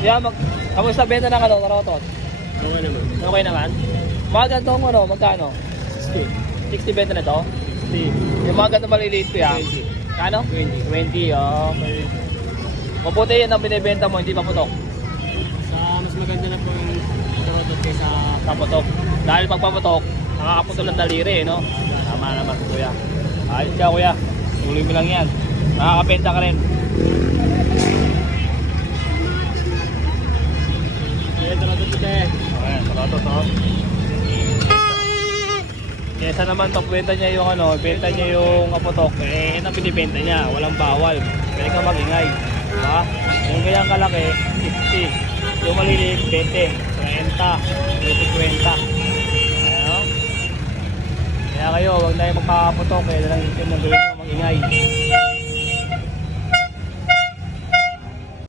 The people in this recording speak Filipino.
Yeah, kamusta benta ng ano, karotot? Okay naman. Okay naman? Mga ganitong ano, magkano? 60. 60 benta na to? 60. Yung mga ganitong maliliit ko yan? 20. Kano? 20, okay. Mabuti yan ang binibenta mo, hindi paputok. Mas maganda na po yung karotot kaysa Paputok. Dahil pag paputok, nakakaputol ng daliri, no? Tama naman, kuya. Ayos ka, kuya. Tuloy mo lang yan. Nakakabenta ka rin. kaya karotot ito eh. Okay, karotot, oh. Kesa naman to, benta niya yung ano, benta niya yung kaputok, eh, ito binibenta niya, walang bawal. Pwede kang mag-ingay. Diba? Yung ganyang kalaki, 60. Yung maliliit, 20, 30, 50. Ayan, oh. Kaya kayo, huwag na yung magpakaputok, kaya lang yung gawin nyo mag-ingay.